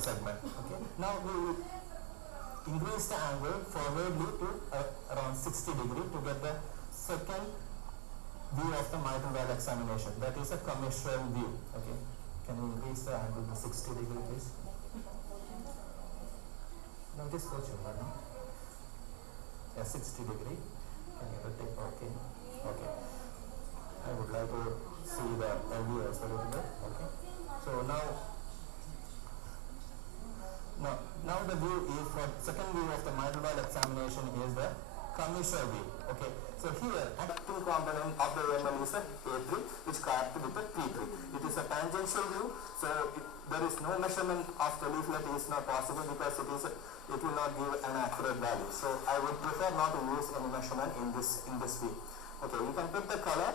second segment. Okay. Now we will increase the angle forwardly to around 60 degrees to get the second view of the mitral valve examination. That is a commercial view. Okay. Can you increase the angle to 60 degrees, please? No, it is fortunate, no? Yeah, 60 degrees. Can you rotate? Okay. Okay. I would like to see the LV as well a little bit. Okay. So now the view is for second view of the mitral valve examination is the commercial view. Okay. So here active component of the AML is a A3 which corrected with a T3. It is a tangential view, so there is no measurement of the leaflet is not possible because it will not give an accurate value. So I would prefer not to use any measurement in this view. Okay, you can put the color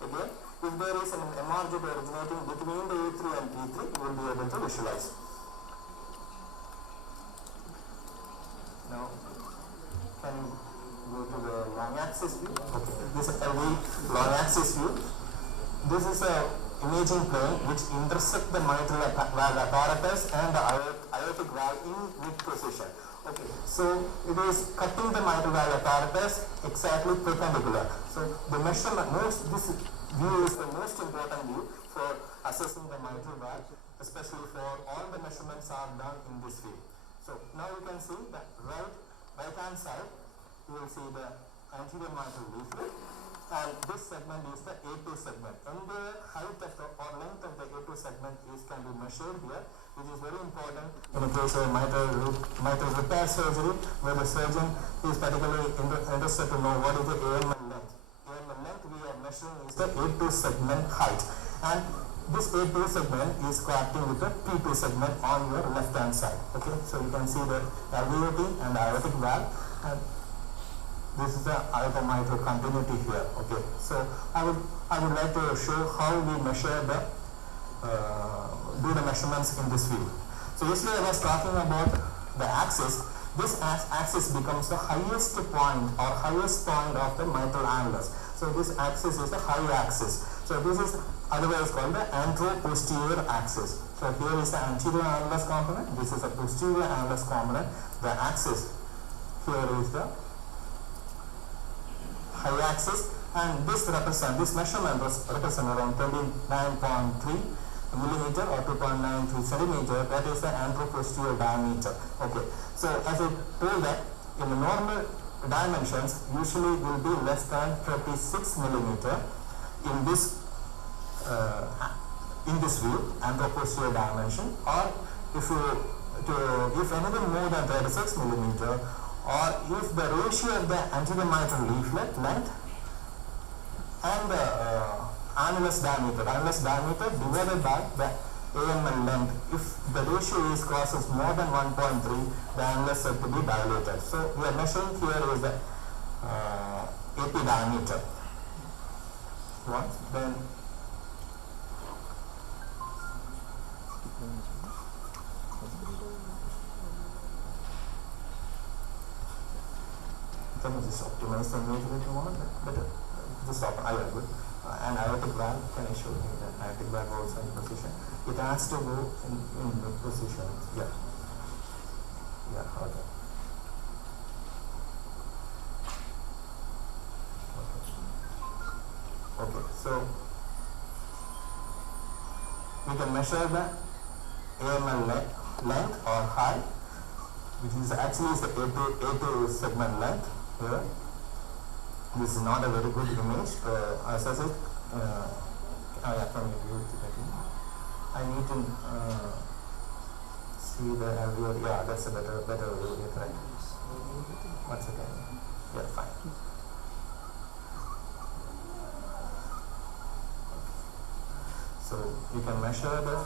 again. If there is an MRG originating between the A3 and T3, you will be able to visualize. Now, can you go to the long axis view? Okay, this is a long axis view. This is a imaging plane which intersect the mitral valve apparatus and the aortic valve in mid position. Okay, so it is cutting the mitral valve apparatus exactly perpendicular. So the measurement, this view is the most important view for assessing the mitral valve, especially for all the measurements are done in this view. So now you can see the right hand side, you will see the anterior mitral leaflet, and this segment is the A2 segment. And the height of the or length of the A2 segment can be measured here, which is very important in the case of mitral repair surgery, where the surgeon is particularly interested to know what is the AML length. AML length we are measuring is the A2 segment height, and this A2 segment is correcting with the P2 segment on your left hand side. Okay, so you can see the alveoli and the aortic valve, and this is the aortomitral continuity here. Okay, so I would like to show how we measure do the measurements in this view. So yesterday I was talking about the axis. This axis becomes the highest point or highest point of the mitral annulus. So this axis is the high axis. So this is otherwise called the antero-posterior axis. So here is the anterior annulus component. This is the posterior annulus component. The axis here is the high axis, and this measurement represent around 29.3 millimeter or 2.93 centimeter. That is the antero-posterior diameter. Okay, so as I told that in the normal dimensions usually will be less than 36 millimeter in this view, antero-posterior dimension, or if anything more than 36 millimeter, or if the ratio of the anterior mitral leaflet length and the annulus diameter divided by the AML length, if the ratio crosses more than 1.3, the annulus said to be dilated. So we are measuring here is the AP diameter. Once then can you just optimize the image if you want? Better. Just open. Good. And aortic valve, can I show you the aortic valve also in position? It has to go in mid position. Yeah. Yeah, okay. Okay, so we can measure the AML length or height, which is actually the A2 segment length here. This is not a very good image. As I said, I need to see the alveoli. Yeah, that's a better view, right? Once again. Yeah, fine. So you can measure the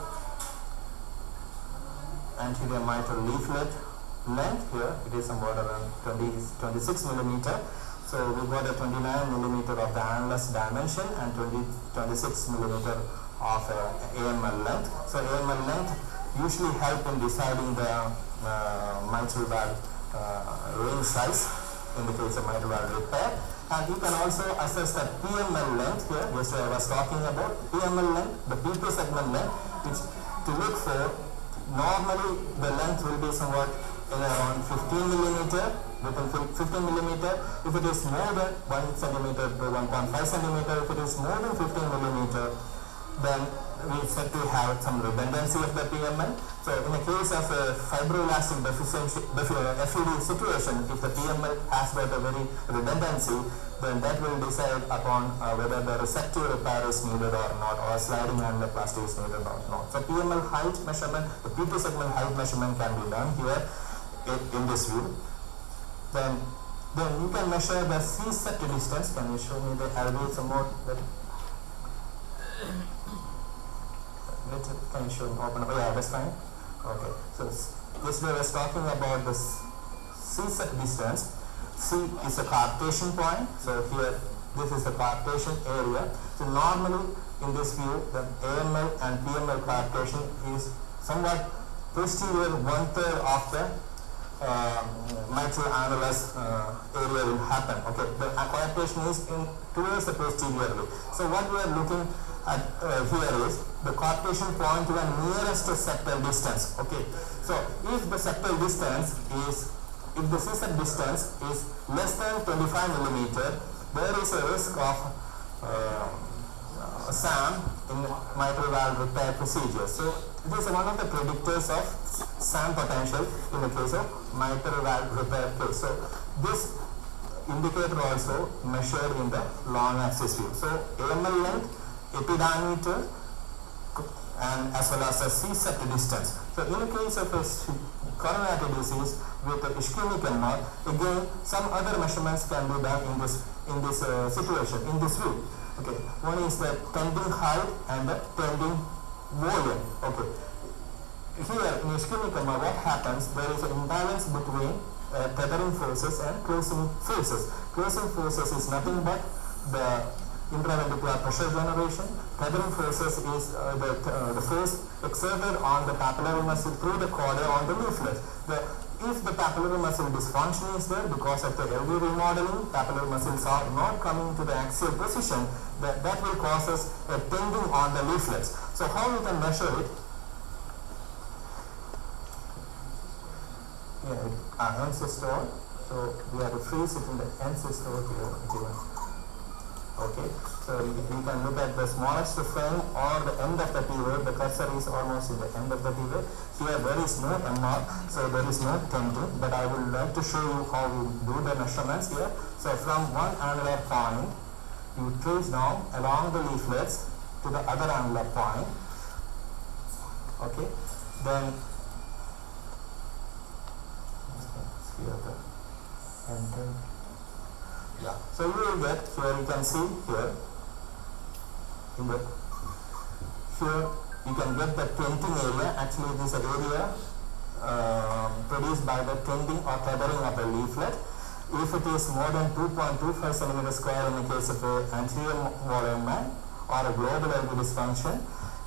anterior mitral leaflet length here. It is somewhat around 26 millimeter. So we got a 29 millimeter of the annulus dimension and 26 millimeter of AML length. So AML length usually help in deciding the mitral valve range size in the case of mitral valve repair. And you can also assess the PML length here, just I was talking about PML length, the P2 segment length, which to look for normally the length will be somewhat in around 15 millimeter, within 15 millimeter. If it is more than 1 centimeter to 1.5 centimeter, if it is more than 15 millimeter, then we said to have some redundancy of the PML. So in the case of a fibroelastic deficiency, FUD situation, if the PML has got a very redundancy, then that will decide upon whether the resective repair is needed or not, or sliding annuloplasty is needed or not. So PML height measurement, the P2 segment height measurement can be done here in this view. Then you can measure the C-set distance. Can you show me the LV some more? Can you show me open? Oh yeah, that's fine. Okay. So this way I was talking about the C-set distance. C is a Cartesian point. So here this is the Cartesian area. So normally in this view the AML and PML Cartesian is somewhat posterior 1/3 of the mitral annulus area will happen. Okay, the Cartesian is towards the posteriorly. So what we are looking at here is the Cartesian point to the nearest septal distance. Okay, so if the septal distance is, if the C-set distance is less than 25 millimeter, there is a risk of SAM in mitral valve repair procedure. So it is one of the predictors of SAM potential in the case of mitral valve repair case. So this indicator also measured in the long axis view. So AML length, epidiameter, and as well as the C-set distance. So in the case of a coronary disease with the ischemic MR, again some other measurements can be done in this situation, in this view. Okay, one is the tending height and the tending volume. Okay, here in ischemic MR, what happens? There is an imbalance between tethering forces and closing forces. Closing forces is nothing but the intraventricular pressure generation. Tethering forces is the force exerted on the papillary muscle through the chordae on the leaflet. If the papillary muscle dysfunction is there because of the LV remodeling, papillary muscles are not coming to the axial position, that will cause us a tending on the leaflets. So how we can measure it? Yeah, end systole. So we have to freeze it in the end systole here. Okay, so you can look at the smallest frame or the end of the T-wave. The cursor is almost in the end of the T-wave. Here there is no MR, so there is no tending, but I would like to show you how we do the measurements here. So from one annular point, you trace down along the leaflets to the other annular point. Okay, then yeah. So you will get here, you can see here in the here you can get the tenting area. Actually this is an area produced by the tending or tethering of a leaflet. If it is more than 2.25 centimeter square in the case of an anterior volume or a global LV dysfunction,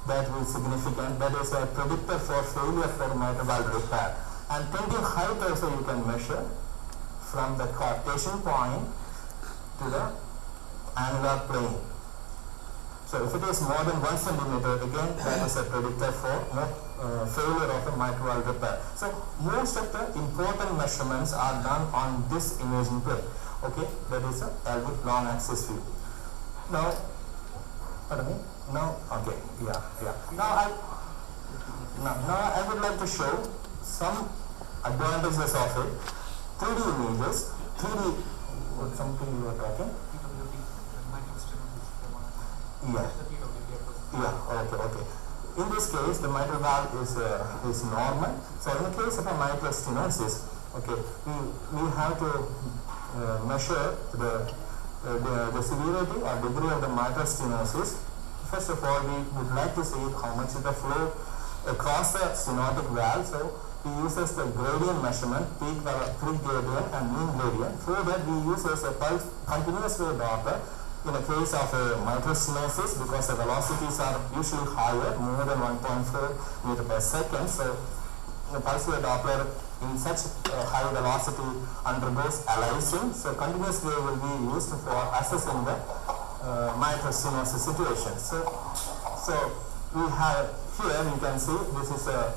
that will be significant. That is a predictor for failure for mitral valve repair. And tending height also you can measure from the Cartesian point to the annular plane. So if it is more than 1 centimeter, again that is a predictor for failure of a mitral valve repair. So most of the important measurements are done on this imaging plane. Okay, that is a LV long axis view. Now, pardon me? Now, okay, yeah. Now I would like to show some advantages of it. 3D images, 3D, something you are talking? Yeah, okay. In this case, the mitral valve is normal. So in the case of a mitral stenosis, okay, we have to measure the severity or degree of the mitral stenosis. First of all, we would like to see how much is the flow across the stenotic valve. So we uses the gradient measurement, peak gradient and mean gradient. For that we use a pulse continuous wave Doppler in the case of a mitral stenosis, because the velocities are usually higher, more than 1.4 meter per second. So the pulse wave Doppler in such high velocity undergoes aliasing. So continuous wave will be used for assessing the mitral stenosis situation. So we have here, you can see this is a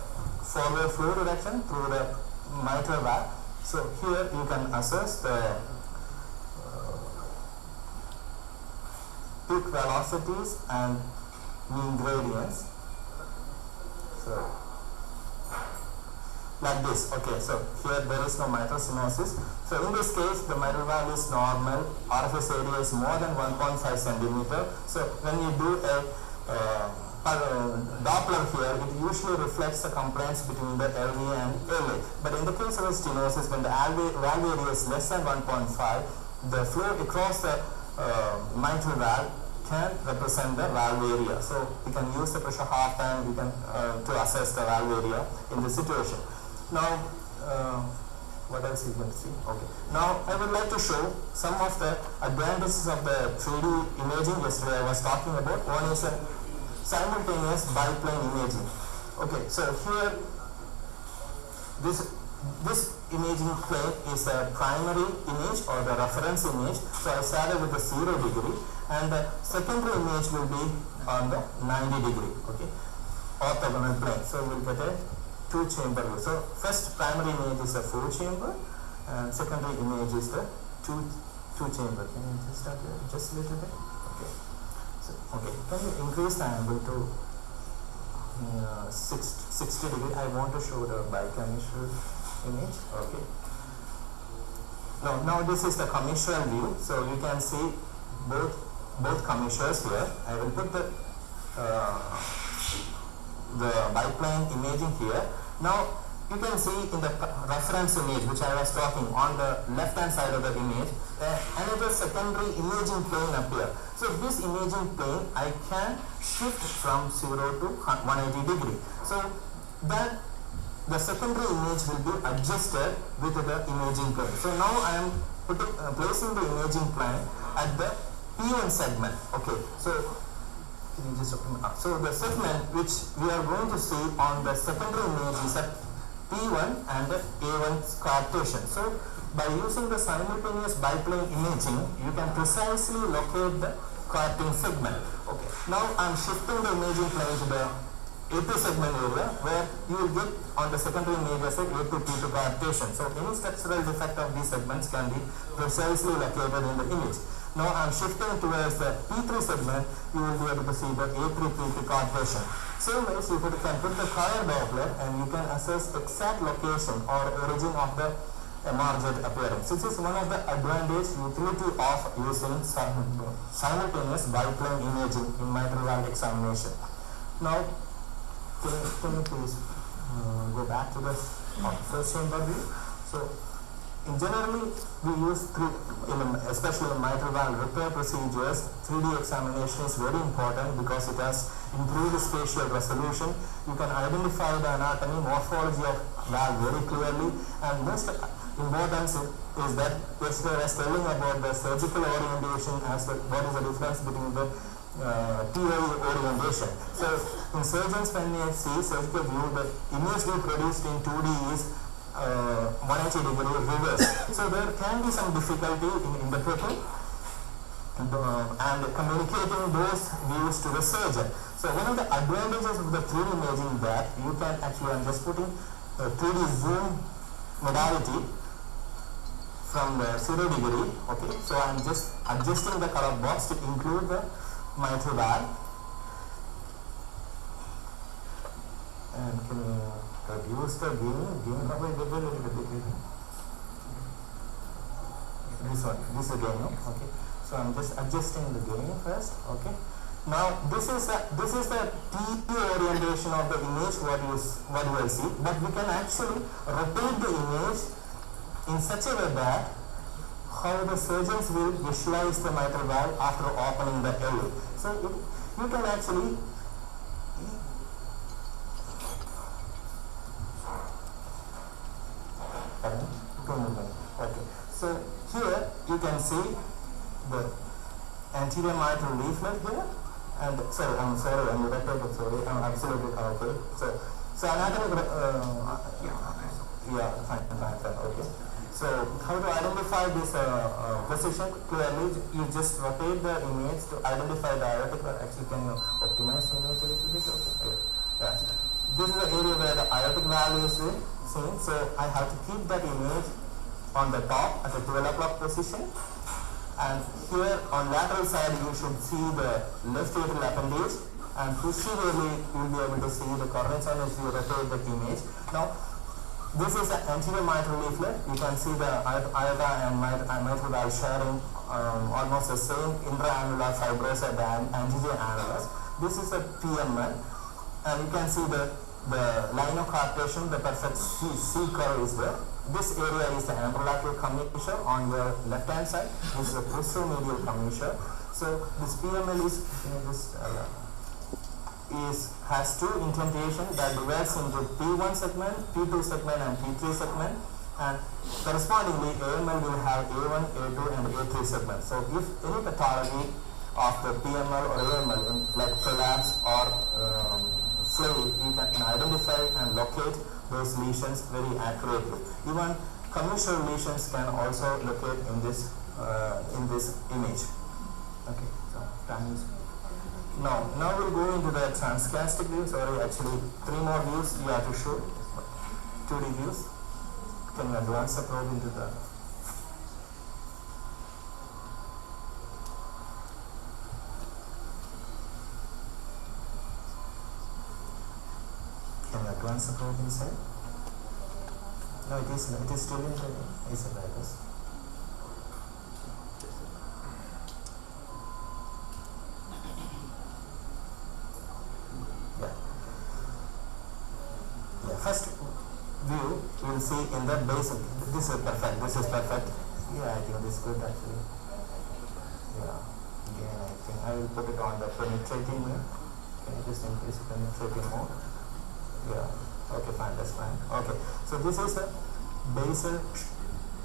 forward flow reduction through the mitral valve. So here you can assess the peak velocities and mean gradients. So like this. Okay, so here there is no mitral stenosis. So in this case, the mitral valve is normal. RFS area is more than 1.5 centimeter. So when you do a Doppler here, it usually reflects the compliance between the LV and LA. But in the case of a stenosis, when the valve area is less than 1.5, the flow across the mitral valve can represent the valve area. So we can use the pressure half time to assess the valve area in this situation. Now, what else you can see? Okay. Now, I would like to show some of the advantages of the 3D imaging. Yesterday I was talking about. One is a simultaneous biplane imaging. Okay, so here this imaging plane is a primary image or the reference image. So I started with the 0 degree, and the secondary image will be on the 90 degree. Okay, orthogonal plane. So we'll get a 2-chamber view. So first primary image is a 4-chamber, and secondary image is the two chamber. Can you just start here just a little bit? Okay. So, okay. Can you increase the angle to 60 degree? I want to show the bicommissure image. Okay. Now this is the commissure view. So you can see both commissures here. I will put the biplane imaging here. Now you can see in the reference image which I was talking on the left hand side of the image, another secondary imaging plane appear. So this imaging plane I can shift from 0 to 180 degree. So that the secondary image will be adjusted with the imaging plane. So now I am placing the imaging plane at the P1 segment. Okay, so can you just open up? So the segment which we are going to see on the secondary image is at P1 and the A1 cartation. So by using the simultaneous biplane imaging, you can precisely locate the carting segment. Okay. Now I am shifting the imaging plane to the A2 segment area, where you will get on the secondary image as a A2 P2 cartation. So any structural defect of these segments can be precisely located in the image. Now I am shifting towards the P3 segment, you will be able to see the A3 P2 cartation. Same ways you can put the color Doppler and you can assess exact location or origin of the emergent appearance. This is one of the advantage utility of using simultaneous biplane imaging in mitral valve examination. Now, can you please go back to the first chamber view? So, in generally, we use especially in mitral valve repair procedures, 3D examination is very important because it has improved spatial resolution. You can identify the anatomy, morphology of valve very clearly, and most important is that yesterday I was telling about the surgical orientation as what is the difference between the TOE orientation. So in surgeons, when they see surgical view, the image we produced in 2D is 180 degree reverse. So there can be some difficulty in interpreting and communicating those views to the surgeon. So one of the advantages of the 3D imaging that you can actually, I'm just putting 3D zoom modality from the 0 degree. Okay, so I'm just adjusting the color box to include the mitral valve. And can you reduce the gain how I did a little bit. This again, okay. So I'm just adjusting the gain first, okay. Now this is the TE orientation of the image what you will see, but we can actually rotate the image in such a way that how the surgeons will visualize the mitral valve after opening the LA. So you can actually okay. So here you can see the anterior mitral leaflet here, and I'm absolutely okay. So anatomy, fine, okay. So how to identify this position clearly? You just rotate the image to identify the aortic. Actually, can you optimize the image a little bit? Okay. Yes. this is the area where the aortic valve is seen, so I have to keep that image on the top at the 12 o'clock position, and here on lateral side you should see the left atrial appendage, and posteriorly you will be able to see the coronary sign as you rotate the image. Now this is the anterior mitral leaflet. You can see the aorta and mitral valve sharing almost the same intraannular fibrosa than anterior annulus. This is a PML, and you can see the line of cartation, the perfect C curve is there. This area is the anterolateral commissure on your left hand side. This is a posteromedial commissure. So this PML has two indentation that divides into P1 segment, P2 segment and P3 segment, and correspondingly AML will have A1, A2 and A3 segments. So if any pathology of the PML or AML like prolapse or flare, you can identify and locate those lesions very accurately. Even commissure lesions can also locate in this image. Okay, so time is. Now we'll go into the transclastic view. Sorry, actually 3 more views we have to show. 2D views. Can you advance the probe into the advance the probe inside? No, it is still in the isolatus. First view you will see in the base of this is perfect. Yeah, I think this is good actually. Yeah, again I think I will put it on the penetrating mode. Can you just increase the penetrating mode? Yeah, okay, fine, that's fine. Okay, so this is a basal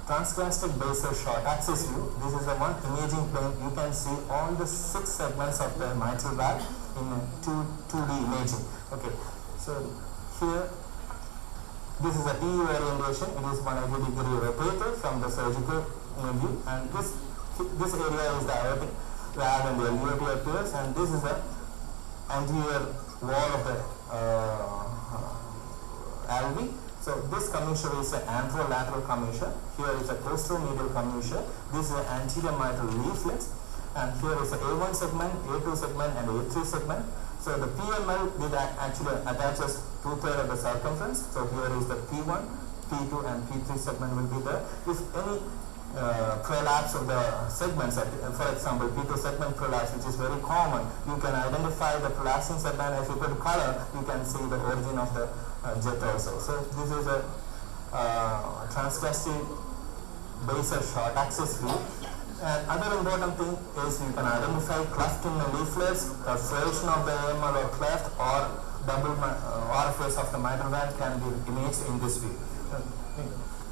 transclastic basal short axis view. This is the one imaging plane. You can see all the 6 segments of the mitral valve in 2D imaging. Okay, so here this is a TU orientation. It is 180-degree rotated from the surgical view, and this area is the aortic valve and the LVOT appears, and this is the anterior wall of the alveoli. So this commissure is an anterolateral commissure. Here is a posteromedial commissure. This is an anterior mitral leaflet, and here is the A1 segment, A2 segment, and A3 segment. So the PML actually attaches 2/3 of the circumference. So here is the P1, P2 and P3 segment will be there. If any prolapse of the segments, for example P2 segment prolapse, which is very common, you can identify the prolapsing segment. If you put color, you can see the origin of the jet also. So this is a transclastic basal short axis view. And other important thing is you can identify cleft in the leaflets, perforation of the AML or cleft, or double orifice of the mitral valve can be imaged in this view.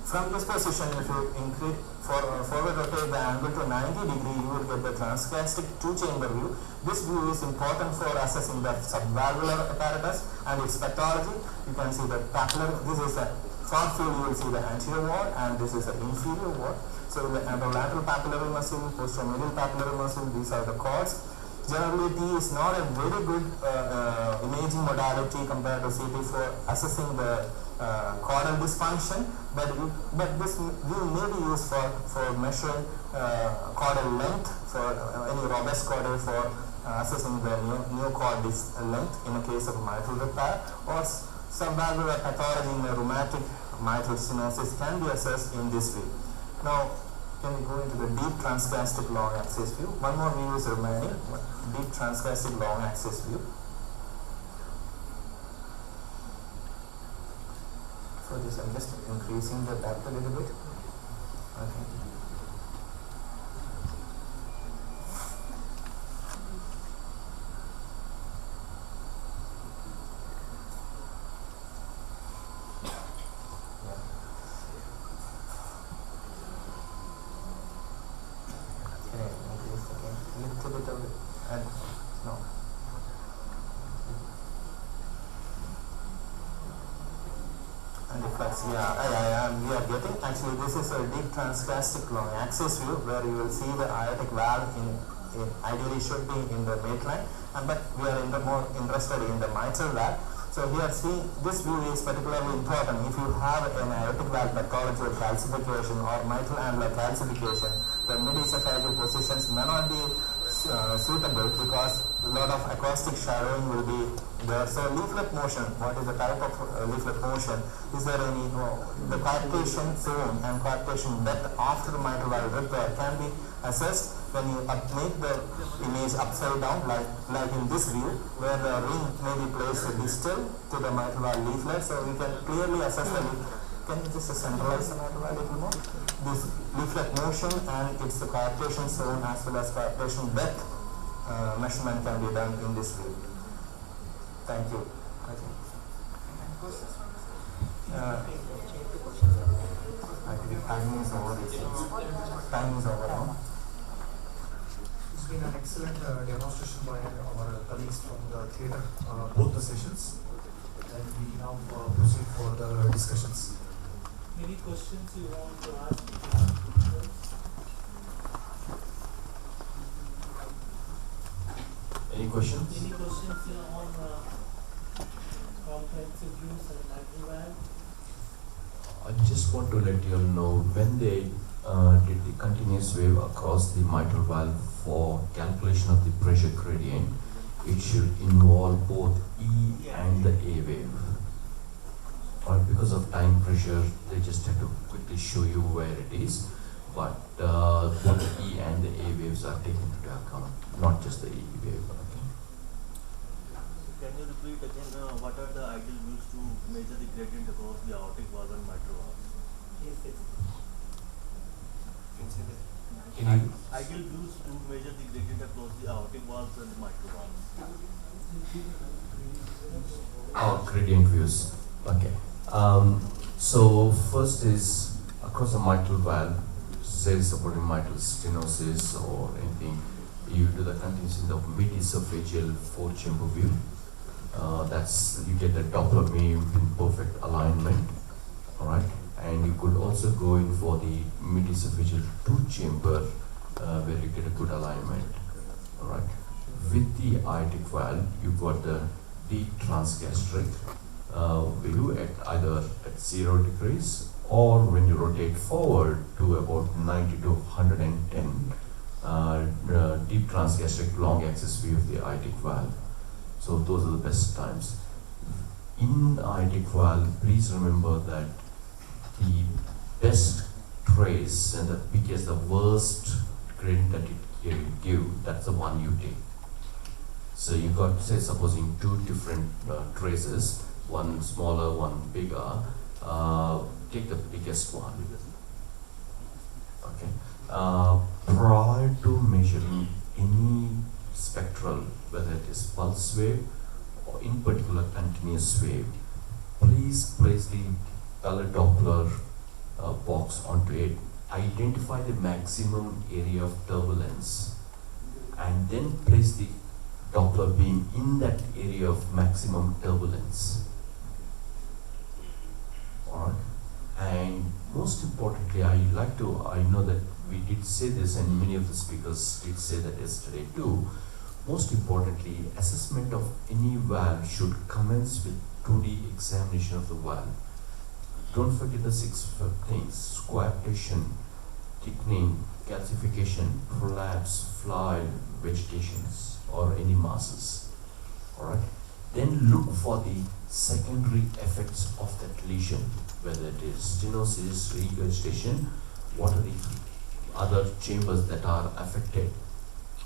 From this position, if you increase forward rotate the angle to 90 degree, you will get the transclastic 2-chamber view. This view is important for assessing the subvalvular apparatus and its pathology. You can see the papillary. This is a far field. You will see the anterior wall, and this is the inferior wall. So the anterolateral papillary muscle, posteromedial papillary muscle, these are the cords. Generally, T is not a very good imaging modality compared to CT for assessing the caudal dysfunction, but this view may be used for measuring caudal length, for any robust caudal, for assessing the neocord length in a case of mitral repair, or subvalvular pathology in a rheumatic mitral stenosis can be assessed in this view. Now, can we go into the deep transclastic long axis view? One more view is remaining, deep transclastic long axis view. For this, I'm just increasing the depth a little bit. Okay. We are getting, actually this is a deep transclastic long axis view where you will see the aortic valve ideally should be in the midline, but we are more interested in the mitral valve. So here see, this view is particularly important. If you have an aortic valve pathology or calcification or mitral annular calcification, the mid-esophageal positions may not be suitable because a lot of acoustic shadowing will be there. So leaflet motion, what is the type of leaflet motion? Is there any, the coarctation zone and coarctation depth after the mitral valve repair can be assessed when you make the image upside down, like in this view, where the ring may be placed distal to the mitral valve leaflet, so we can clearly assess the leaflet. Can you just centralize the mitral valve a little more? This leaflet motion and its coarctation zone as well as coarctation depth measurement can be done in this view. Thank you. I think time is over. Time is over now. It's been an excellent demonstration by our colleagues from the theatre, both the sessions. And we now proceed for the discussions. Any questions you want to ask? Any questions? Any questions on comprehensive use and mitral valve? I just want to let you all know when they did the continuous wave across the mitral valve for calculation of the pressure gradient, it should involve both E and the A wave. Because of time pressure, they just have to quickly show you where it is, but both the E and the A waves are taken into account, not just the E wave. Okay. Can you repeat again what are the ideal views to measure the gradient across the aortic valve and mitral valve? Yes. Ideal views to measure the gradient across the aortic valves and mitral valves. Gradient views. Okay. So first is across a mitral valve, say supporting mitral stenosis or anything, you do the continuous in the mid-esophageal 4-chamber view. That's, you get the Doppler wave in perfect alignment, alright? And you could also go in for the mid-esophageal 2-chamber where you get a good alignment, alright? With the aortic valve, you got the deep transgastric view at either at 0 degrees or when you rotate forward to about 90 to 110 deep transgastric long axis view of the aortic valve. So those are the best times. In aortic valve, please remember that the best trace and the biggest, the worst gradient that it give, that's the one you take. So you got, say, supposing 2 different traces, one smaller, one bigger, take the biggest one. Okay. Prior to measuring any spectral, whether it is pulse wave or in particular continuous wave, please place the color Doppler box onto it, identify the maximum area of turbulence, and then place the Doppler beam in that area of maximum turbulence. Alright. And most importantly, I know that we did say this and many of the speakers did say that yesterday too. Most importantly, assessment of any valve should commence with 2D examination of the valve. Don't forget the 6 things: coarctation, thickening, calcification, prolapse, fluid, vegetations, or any masses. Alright? Then look for the secondary effects of that lesion, whether it is stenosis, regurgitation, what are the other chambers that are affected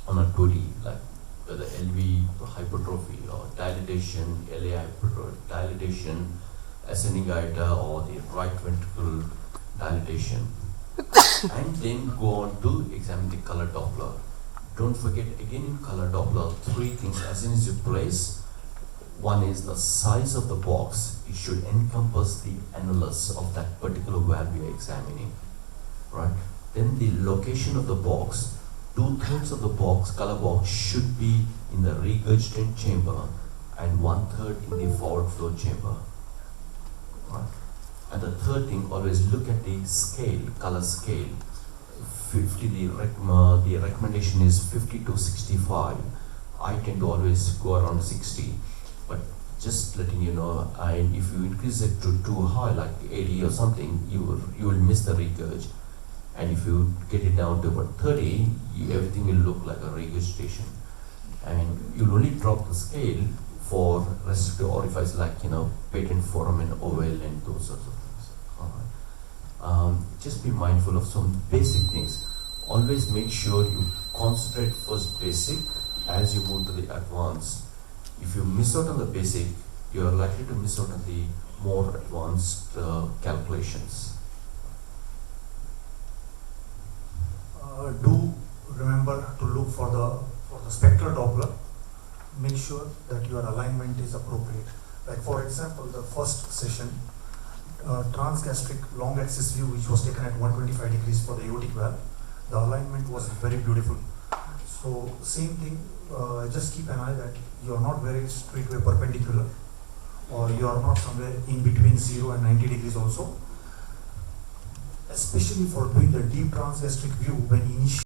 on a 2D, like whether LV hypertrophy or dilatation, LA hypertrophy, dilatation, ascending aorta, or the right ventricle dilatation. And then go on to examine the color Doppler. Don't forget, again in color Doppler, 3 things as soon as you place. One is the size of the box. It should encompass the annulus of that particular valve you are examining, right? Then the location of the box, 2/3 of the box, color box, should be in the regurgitant chamber and 1/3 in the forward flow chamber, right? And the third thing, always look at the scale, color scale. 50, the recommendation is 50 to 65. I tend to always go around 60. But just letting you know, and if you increase it to too high, like 80 or something, you will miss the regurg. And if you get it down to about 30, everything will look like a regurgitation. And you'll only drop the scale for restrictive orifices like, patent foramen, oval, and those sorts of things. Just be mindful of some basic things. Always make sure you concentrate first basic as you move to the advanced. If you miss out on the basic, you are likely to miss out on the more advanced calculations. Do remember to look for the spectral Doppler. Make sure that your alignment is appropriate. Like for example, the first session, transgastric long axis view, which was taken at 125 degrees for the aortic valve, the alignment was very beautiful. So same thing, just keep an eye that you are not very straightway perpendicular, or you are not somewhere in between 0 and 90 degrees also. Especially for doing the deep transgastric view, when initially